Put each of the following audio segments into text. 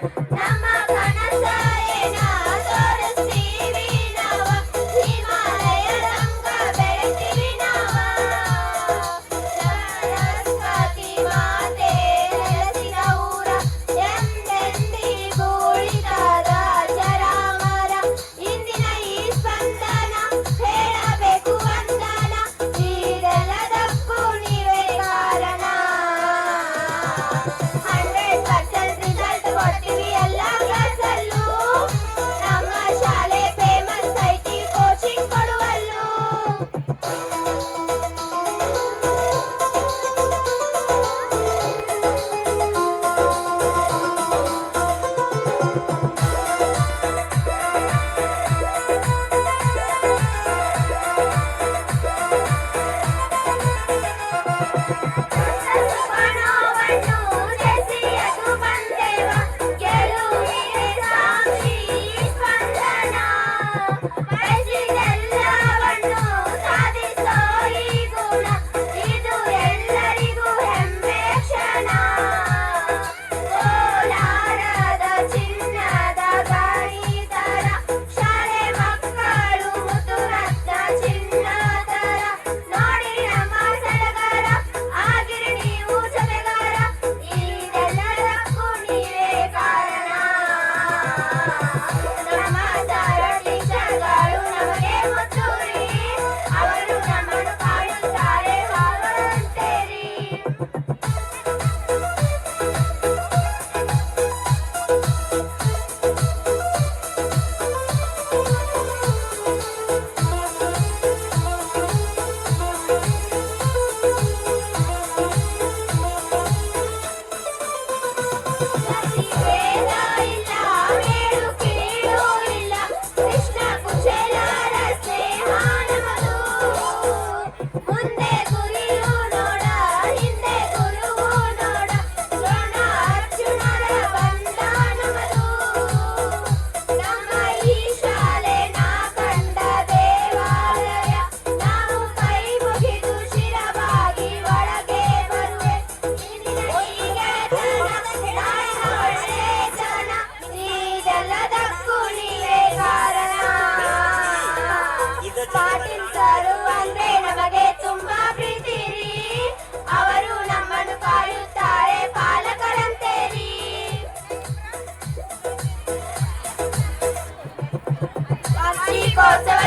Yeah.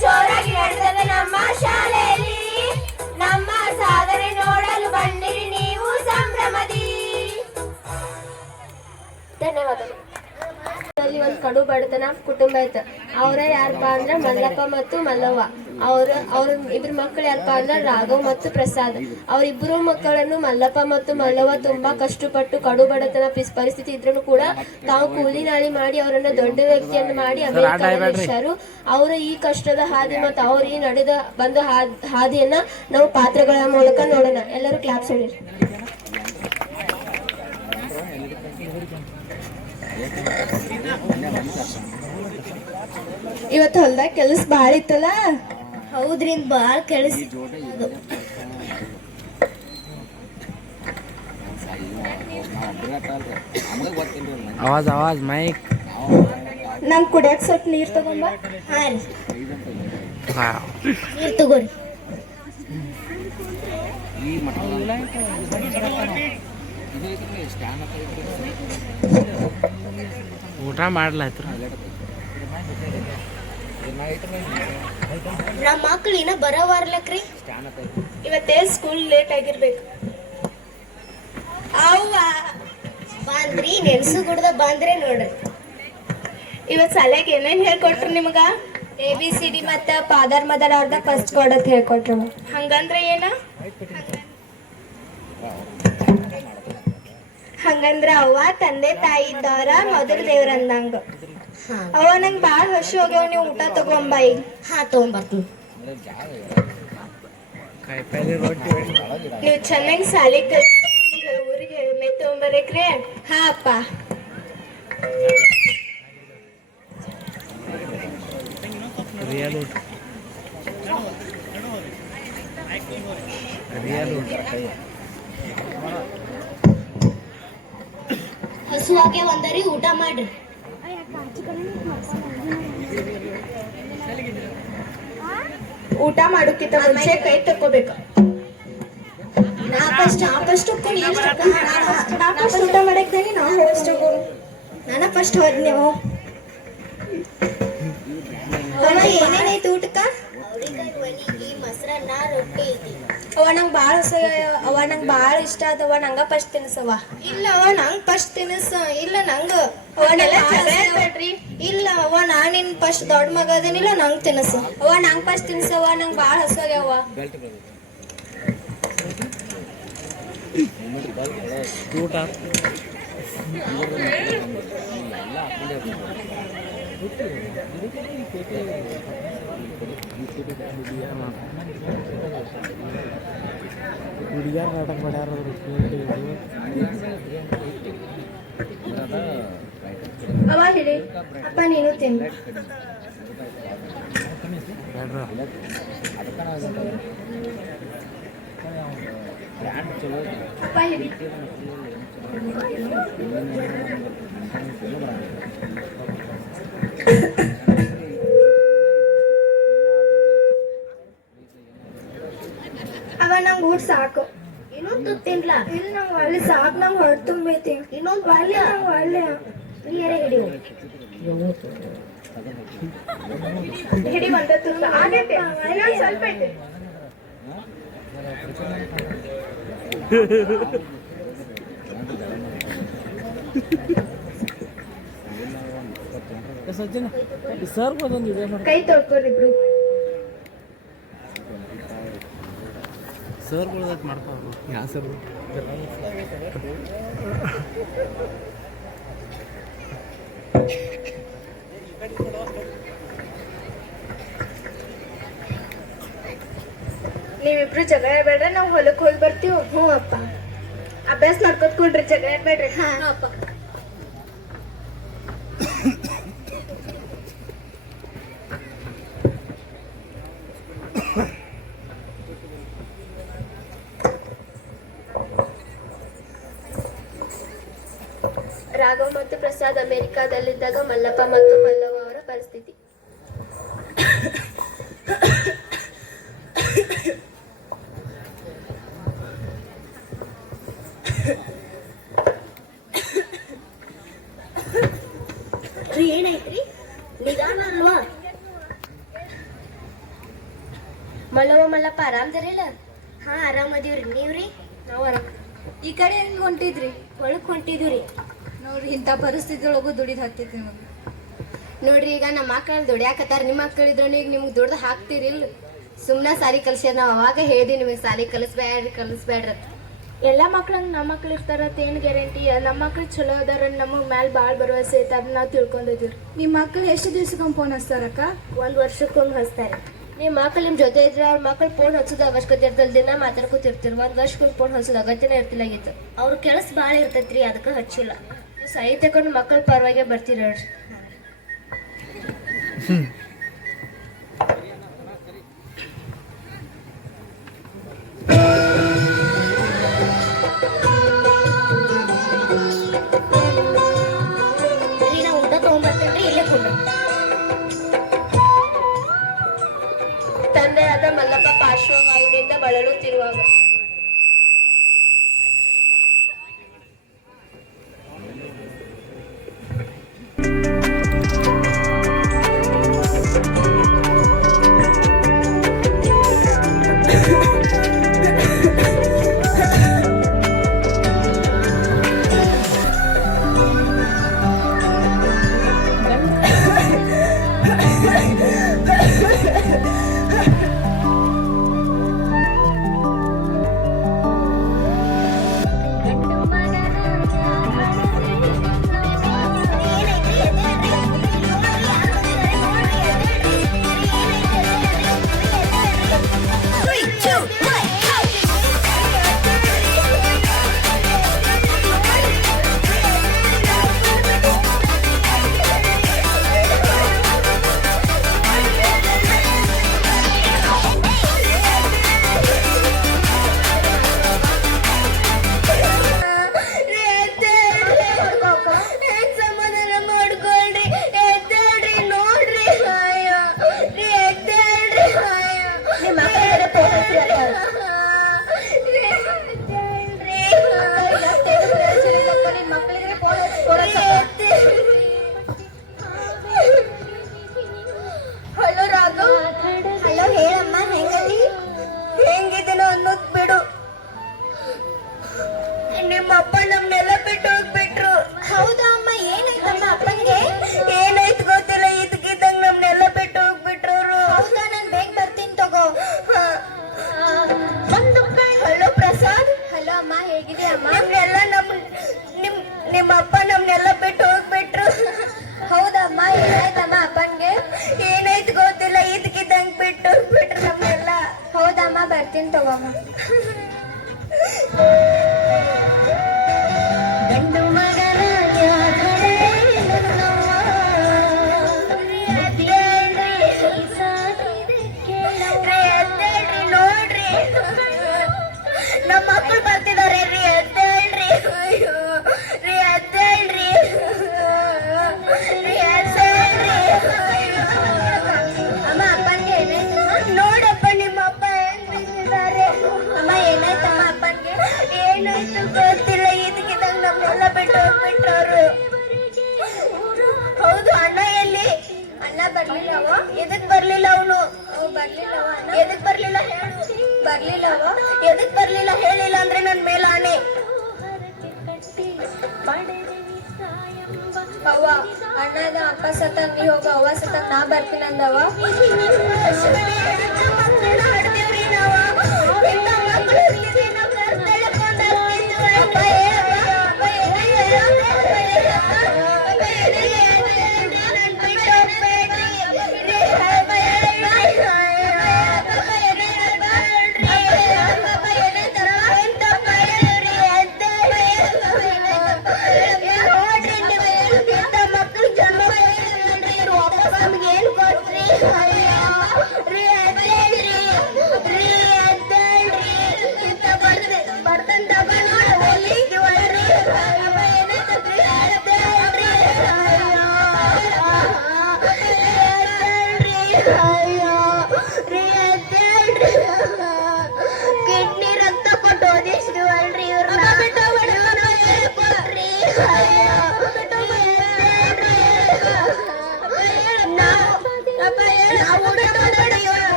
ಜೋರಾಗಿ ನಮ್ಮ ಶಾಲೆಯಲ್ಲಿ. ನಮ್ಮ ಸಾಧನೆ ನೋಡಲು ಬಂದಿರಿ ನೀವು ಸಂಭ್ರಮದಿ. ಧನ್ಯವಾದಗಳು. ಒಂದು ಕಡು ಬಡತನ ಕುಟುಂಬ ಇತ್ತು. ಅವ್ರ ಯಾರಪ್ಪ ಅಂದ್ರೆ ಮಲ್ಲಪ್ಪ ಮತ್ತು ಮಲ್ಲವ್ವ. ಅವ್ರ ಅವ್ರ ಇಬ್ರ ಮಕ್ಕಳು ಯಾರಪ್ಪ ಅಂದ್ರೆ ರಾಘವ್ ಮತ್ತು ಪ್ರಸಾದ್. ಅವ್ರಿಬ್ರು ಮಕ್ಕಳನ್ನು ಮಲ್ಲಪ್ಪ ಮತ್ತು ಮಲ್ಲವ್ವ ತುಂಬಾ ಕಷ್ಟಪಟ್ಟು ಕಡು ಬಡತನ ಪರಿಸ್ಥಿತಿ ಇದ್ರೂ ಕೂಡ ತಾವು ಕೂಲಿ ನಾಳಿ ಮಾಡಿ ಅವರನ್ನ ದೊಡ್ಡ ವ್ಯಕ್ತಿಯನ್ನು ಮಾಡಿ ಅಮೆರಿಕರು ಅವರ ಈ ಕಷ್ಟದ ಹಾದಿ ಮತ್ತು ಅವ್ರ ಈ ನಡೆದ ಬಂದ ಹಾದ್- ಹಾದಿಯನ್ನ ನಾವು ಪಾತ್ರಗಳ ಮೂಲಕ ನೋಡೋಣ. ಎಲ್ಲರೂ ಕ್ಲಾಪ್ಸ್ ಹೇಳಿ. ಇವತ್ತು ಹೊಲ್ದಾಗ ಕೆಲಸ ಭಾಳ ಇತ್ತಲ್ಲ? ಹೌದ್ರಿಂದ ಭಾಳ ಕೆಲಸ आवाज आवाज माइक ನಂಗೆ ಕುಡಿಯಕ್ ಸ್ವಲ್ಪ ನೀರು ತಗೊಂಬ ಹಾ ರೀ हाँ ನೀರು ತಗೋರಿ ಊಟ ಮಾಡ್ಲಾಯ್ತ್ರ ನಮ್ಮ ಮಕ್ಳು ಇನ್ನ ಬರೋವಾರ್ಲಕ್ರಿ ಇವತ್ತೇ ಸ್ಕೂಲ್ ಲೇಟ್ ಆಗಿರ್ಬೇಕು. ಅವ್ವ ಬಂದ್ರಿ ನೆನ್ಸು ಗುಡ್ದ ಬಂದ್ರೆ ನೋಡ್ರಿ. ಇವತ್ ಸಲಕ್ ಏನೇನ್ ಹೇಳ್ಕೊಟ್ರು ನಿಮ್ಗ? ಎ ಬಿ ಸಿ ಡಿ ಮತ್ತ ಫಾದರ್ ಮದರ್ ಅವ್ರದ ಫಸ್ಟ್ ಕೊಡತ್ ಹೇಳ್ಕೊಟ್ರು. ಹಂಗಂದ್ರೆ ಏನ? ಹಂಗಂದ್ರ ಅವ್ವ ತಂದೆ ತಾಯಿ ಇದ್ದವ್ರ ಮೊದಲು ದೇವ್ರ ಅಂದಂಗ. ಅವ ನಂಗೆ ಭಾಳ ಹಸಿ ಹೋಗ್ಯಾವ ನೀವು ಊಟ ತಗೊಂಬ ಈಗ ಹಾ ತಗೊಂಬರ್ತೀನಿ. ನೀವು ಚೆನ್ನಾಗಿ ಸಾಲಿ ಕಲ್ ಊರಿಗೆ ಮೆ ತಗೊಂಬರಕ್ರೆ? ಹಾ ಅಪ್ಪ. ಹಸುವಾಗೆ ಒಂದರಿ ಊಟ ಮಾಡ್ರಿ. ಊಟ ಮಾಡೋಕ್ಕಿಂತ ಮುಂಚೆ ಕೈ ತಕ್ಕೋಬೇಕು. ನಾ ಫಸ್ಟ್ ನಾ ಫಸ್ಟ್ ನಾ ಫಸ್ಟ್ ಊಟ ಮಾಡಕ್ದಾಗಿ ನಾನು ಫಸ್ಟ್ ಹೋಗೋರು ನಾನ ಫಸ್ಟ್ ಹೋದ್. ನೀವು ಏನೇನೈತಿ ಊಟಕ್ಕ? ಮೊಸರನ್ನ ರೊಟ್ಟಿ ಐತಿ. ಅವ ನಂಗೆ ಭಾಳ ಅವ ನಂಗೆ ಭಾಳ ಇಷ್ಟ ಅದವ ನಂಗ ಫಸ್ಟ್ ತಿನ್ಸವ ಇಲ್ಲ ಅವ ನಂಗೆ ಫಸ್ಟ್ ತಿನ್ಸ ಇಲ್ಲ ನಂಗ ಇಲ್ಲ ಅವ ನಾನಿನ್ ಫಸ್ಟ್ ದೊಡ್ಡ ಮಗ ಅದೇನಿಲ್ಲ ನಂಗೆ ತಿನ್ಸ. ಅವ ನಂಗೆ ಫಸ್ಟ್ ತಿನ್ಸವ ನಂಗೆ ಭಾಳ ಹಸಗ್ಯಾವ. ಊಟ ಹುಡುಗಿಯರ್ ನಾಟಕ ಮಾಡ್ಯಾರ ಅವ ಹೇಳಿ ಅಪ್ಪ ನೀನು ತಿನ್ ಬೇಡ್ರ ಅಪ್ಪ ಹೇಳಿ ಅವ ನಂಗೆ ಊಟ ಸಾಕು ಇನ್ನೊಂದು ತಿನ್ಲ ಇಲ್ಲ ನಂಗೆ ಒಳ್ಳೆ ಸಾಕು ನಂಗೆ ಹೊಟ್ಟೆ ತುಂಬೈತಿ ಇನ್ನೊಂದು ಒಳ್ಳೆ ನಂಗೆ ಒಳ್ಳೆ ನೀರೇ ಹಿಡಿ ಆಗೈತೆ ಇನ್ನೊಂದ್ ಸ್ವಲ್ಪ ಐತೆ ಸಜ್ಜನ ಸರ್ ನೋಡಿ ಕೈ ತೊಳ್ಕೊರಿ ಇಬ್ರು ಸರ್ ಮಾಡ್ತಾವ್ರು ಯಾ ಸರ್ ನೀವಿಬ್ರು ಜಗಳ ಬೇಡ್ರೆ ನಾವು ಹೊಲಕ್ ಹೋಗಿ ಬರ್ತೀವಿ. ಹ್ಞೂ ಅಪ್ಪ. ಅಭ್ಯಾಸ ಮಾಡ್ಕೊತ್ ಕೊಡ್ರಿ ಜಗಳ ಬೇಡ್ರಿ ಹಾ. ಅಪ್ಪ. ರಾಘವ್ ಮತ್ತು ಪ್ರಸಾದ್ ಅಮೆರಿಕಾದಲ್ಲಿದ್ದಾಗ ಮಲ್ಲಪ್ಪ ಮತ್ತು ಮಲ್ಲವ್ವ ಅವರ ಪರಿಸ್ಥಿತಿ ರೀ ಏನೈತ್ರಿ ನಿಧಾನ ಅಲ್ವಾ ಮಲ್ಲವ್ವ ಮಲ್ಲಪ್ಪ ಆರಾಮ್ದಿರಿಲ್ಲ ಹಾ ಆರಾಮದೀವ್ರಿ ನೀವ್ರಿ ನಾವು ಆರಾಮ್ ಈ ಕಡೆ ಹೆಂಗ್ ಹೊಂಟಿದ್ರಿ ಒಳಕ್ ಹೊಂಟಿದ್ವಿ ನೋಡ್ರಿ ಇಂಥ ಪರಿಸ್ಥಿತಿ ಒಳಗು ದುಡಿದ್ ಹತ್ತೈತಿ ನಿಮಗೆ. ನೋಡ್ರಿ ಈಗ ನಮ್ಮ ಮಕ್ಕಳು ದುಡಿಯಾಕತ್ತಾರ. ನಿಮ್ಮ ಮಕ್ಕಳಿದ್ರು ಈಗ ನಿಮ್ಗೆ ದುಡ್ದು ಹಾಕ್ತಿರಿಲ್ಲ ಸುಮ್ಮನೆ ಸಾಲಿ ಕಲ್ಸ್ಯಾರ. ನಾವು ಅವಾಗ ಹೇಳಿದೆ ನಿಮಗೆ ಸಾಲಿ ಕಲಿಸ್ಬ್ಯಾಡ್ರಿ ಕಲಿಸ್ಬ್ಯಾಡ್ರಿ ಎಲ್ಲ ಮಕ್ಳಂಗ್ ನಮ್ಮ ಮಕ್ಳು ಇರ್ತಾರತ್ತ ಏನ್ ಗ್ಯಾರಂಟಿ ನಮ್ಮ ಮಕ್ಳು ಚಲೋ ಅದಾರ ನಮಗೆ ಮ್ಯಾಲ ಭಾಳ ಭರವಸೆ ಐತೆ ಅದನ್ನ ನಾವು ತಿಳ್ಕೊಂಡಿದ್ದೀವಿ ನಿಮ್ಮ ಮಕ್ಕಳು ಎಷ್ಟು ದಿವ್ಸಕ್ಕೊಮ್ಮೆ ಫೋನ್ ಹಚ್ತಾರಕ್ಕ? ಒಂದು ವರ್ಷಕ್ಕೊಮ್ಮೆ ಹಚ್ತಾರೆ. ನಿಮ್ಮ ಮಕ್ಕಳು ನಿಮ್ಮ ಜೊತೆ ಇದ್ರೆ ಅವ್ರ ಮಕ್ಕಳು ಫೋನ್ ಹಚ್ಚೋದು ಅವಶ್ಯಕತೆ ಇರ್ತಲ್ಲ ದಿನ ಮಾತಾಡ್ಕೊತಿರ್ತಿರ್. ಒಂದು ವರ್ಷಕ್ಕೆ ಫೋನ್ ಹಚ್ಚೋದು ಅಗತ್ಯನೇ ಇರ್ತಿಲ್ಲಾಗಿತ್ತು. ಅವ್ರ ಕೆಲಸ ಬಾಳ ಇರ್ತೈತ್ರಿ, ಅದಕ್ಕೆ ಹಚ್ಚಿಲ್ಲ. ಸಹಿ ತಕೊಂಡು ಮಕ್ಕಳ ಪರವಾಗಿ ಬರ್ತೀರಿ ಬಳಲುತ್ತಿರುವಾಗ ಸಮಾಧಾನ por, por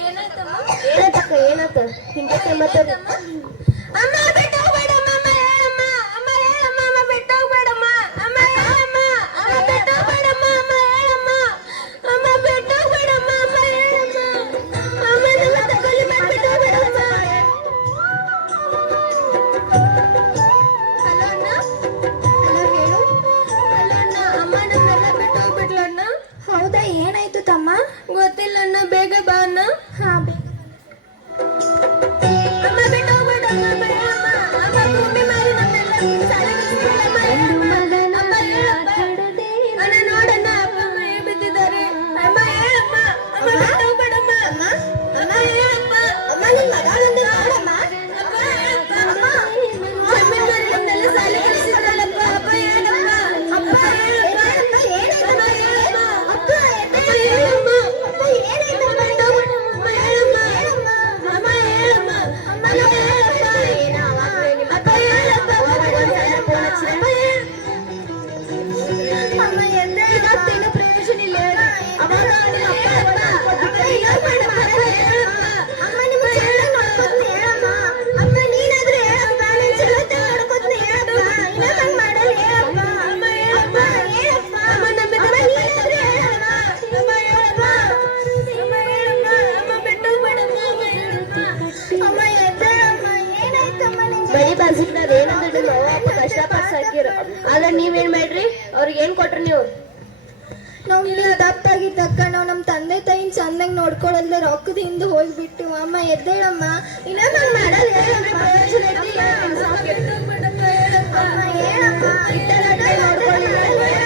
ಏನಾಯ್ತಮ್ಮ ಏನಾಯ್ತಕ್ಕ ಏನಾಯ್ತ ಹಿಂಗೆ ಮಾತಾಡಮ್ಮ Thank you. ನಮ್ಗೆ ದಪ್ಪಾಗಿದ್ದಕ್ಕ ನಾವು ನಮ್ಮ ತಂದೆ ತಾಯಿನ ಚಂದಂಗ್ ನೋಡ್ಕೊಳ್ಳಲ್ಲ ರೊಕ್ಕದಿಂದ ಹೋಗ್ಬಿಟ್ಟು ಅಮ್ಮ ಎದ್ದೇಳಮ್ಮ ಇನ್ನೊಮ್ಮೆ ಮಾಡಲ್ಲ ಹೇಳಮ್ಮ ಪ್ರಯೋಜನ ಐತಿ ಹೇಳಮ್ಮ. ಅಮ್ಮ ಹೇಳಮ್ಮ ಇದ್ದೆಲ್ಲ ನೋಡ್ಕೊಳ್ಳಿಲ್ಲ ಹೇಳಮ್ಮ.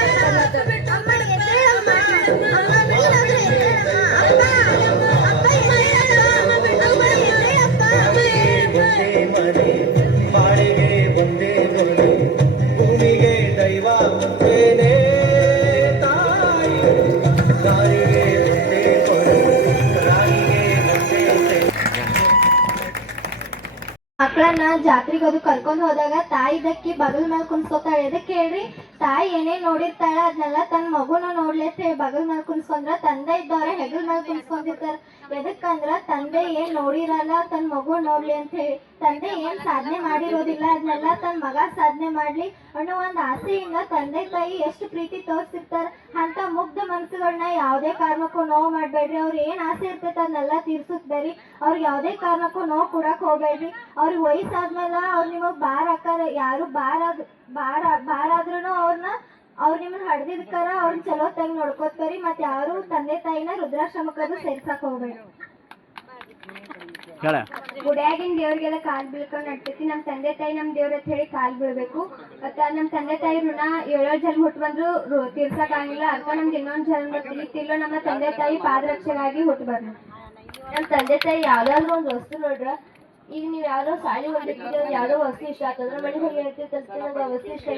ಮಕ್ಕಳನ್ನ ಜಾತ್ರೆಗೆ ಅದು ಕರ್ಕೊಂಡು ಹೋದಾಗ ತಾಯಿ ಇದಕ್ಕೆ ಬಗಲ್ ಮೇಲೆ ಕುಣಿಸ್ಕೊತಾಳೆ. ಎದಕ್ಕೆ ಹೇಳ್ರಿ, ತಾಯಿ ಏನೇ ನೋಡಿರ್ತಾಳ ಅದನ್ನೆಲ್ಲ ತನ್ನ ಮಗುನ ನೋಡ್ಲಿ ಅಂತ ಹೇಳಿ ಬಗಲ್ ಮೇಲೆ ಕುಣಿಸ್ಕೊಂಡ್ರ ತಂದೆ ಇದ್ದವ್ರೆ ಹೆಗಲ್ ಮೇಲೆ ಕುಣಿಸ್ಕೊಂಡಿರ್ತಾರ. ಎದಕ್ಕಂದ್ರ ತಂದೆ ಏನ್ ನೋಡಿರಲ್ಲ ತನ್ನ ಮಗು ನೋಡ್ಲಿ ಅಂತ ಹೇಳಿ. ತಂದೆ ಏನ್ ಸಾಧನೆ ಮಾಡಿರೋದಿಲ್ಲ, ಅದನ್ನೆಲ್ಲ ತನ್ನ ಮಗ ಸಾಧನೆ ಮಾಡ್ಲಿ. ಅನ್ನೋ ಒಂದು ಆಸೆಯಿಂದ ತಂದೆ ತಾಯಿ ಎಷ್ಟು ಪ್ರೀತಿ ತೋರಿಸಿರ್ತಾರ ಅಂತ ಮುಗ್ಧ ಮನಸ್ಸುಗಳನ್ನ ಯಾವುದೇ ಕಾರಣಕ್ಕೂ ನೋವು ಮಾಡಬೇಡ್ರಿ. ಅವ್ರು ಏನು ಆಸೆ ಇರ್ತೈತೆ ಅದನ್ನೆಲ್ಲ ತೀರ್ಸಕ್ ಬೇರಿ ಅವ್ರಿಗೆ ಯಾವುದೇ ಕಾರಣಕ್ಕೂ ನೋವು ಕೊಡಕ್ಕೆ ಹೋಗ್ಬೇಡ್ರಿ. ಅವ್ರಿಗೆ ವಯಸ್ಸಾದ್ಮೇಲೆ ಅವ್ರು ನಿಮಗೆ ಬಾರ್ ಹಾಕಾರ ಯಾರು ಬಾರ್ ಆದ್ ಬಾರ್ ಬಾರ್ ಆದ್ರೂ ಅವ್ರನ್ನ ಅವ್ರು ನಿಮ್ಮನ್ನ ಹಡ್ದಿದ್ಕರ ಅವ್ರನ್ನ ಚಲೋತ್ತಾಗಿ ನೋಡ್ಕೋತಾರಿ ಮತ್ತೆ ಯಾರು ತಂದೆ ತಾಯಿನ ರುದ್ರಾಶ್ರಮಕ್ಕೂ ಸೇರ್ಸಕ್ ಹೋಗ್ಬೇಡ್ರಿ. ಗುಡಿಯಾಗಿನ ದೇವ್ರಿಗೆಲ್ಲ ಕಾಲ್ ಬೀಳ್ಕೊಂಡು ನಡ್ತೈತಿ ನಮ್ಮ ತಂದೆ ತಾಯಿ ನಮ್ಮ ದೇವ್ರ ಅಂತ ಹೇಳಿ ಕಾಲ್ ಬೀಳ್ಬೇಕು. ಮತ್ತ ನಮ್ಮ ತಂದೆ ತಾಯಿ ಋಣ ಏಳೋ ಜನ್ಮ ಹುಟ್ಟು ಬಂದ್ರು ತೀರ್ಸಕ್ ಆಗಿಲ್ಲ ಅರ್ಥ ನಮ್ಗೆ ಇನ್ನೊಂದ್ ಜನ್ಮ ತಿಳಿತಿಲ್ಲೋ ನಮ್ಮ ತಂದೆ ತಾಯಿ ಪಾದರಕ್ಷೆಗಾಗಿ ಹುಟ್ಟು ಬರ್ಬೇಕು ನಮ್ ತಂದೆ ತಾಯಿ ಯಾವ್ದಾದ್ರು ಒಂದ್ ವಸ್ತು ನೋಡ್ರ, ಈಗ ನೀವ್ ಯಾವ್ದೋ ಸಾಲಿ ಹೋಗಿರ್ತೀವಿ ಯಾವ್ದೋ ವಸ್ತು ಇಷ್ಟ ಆಗ್ತದ್ರ ಮನೆ ಹೋಗಿ ಆ ವಸ್ತು ಇಷ್ಟ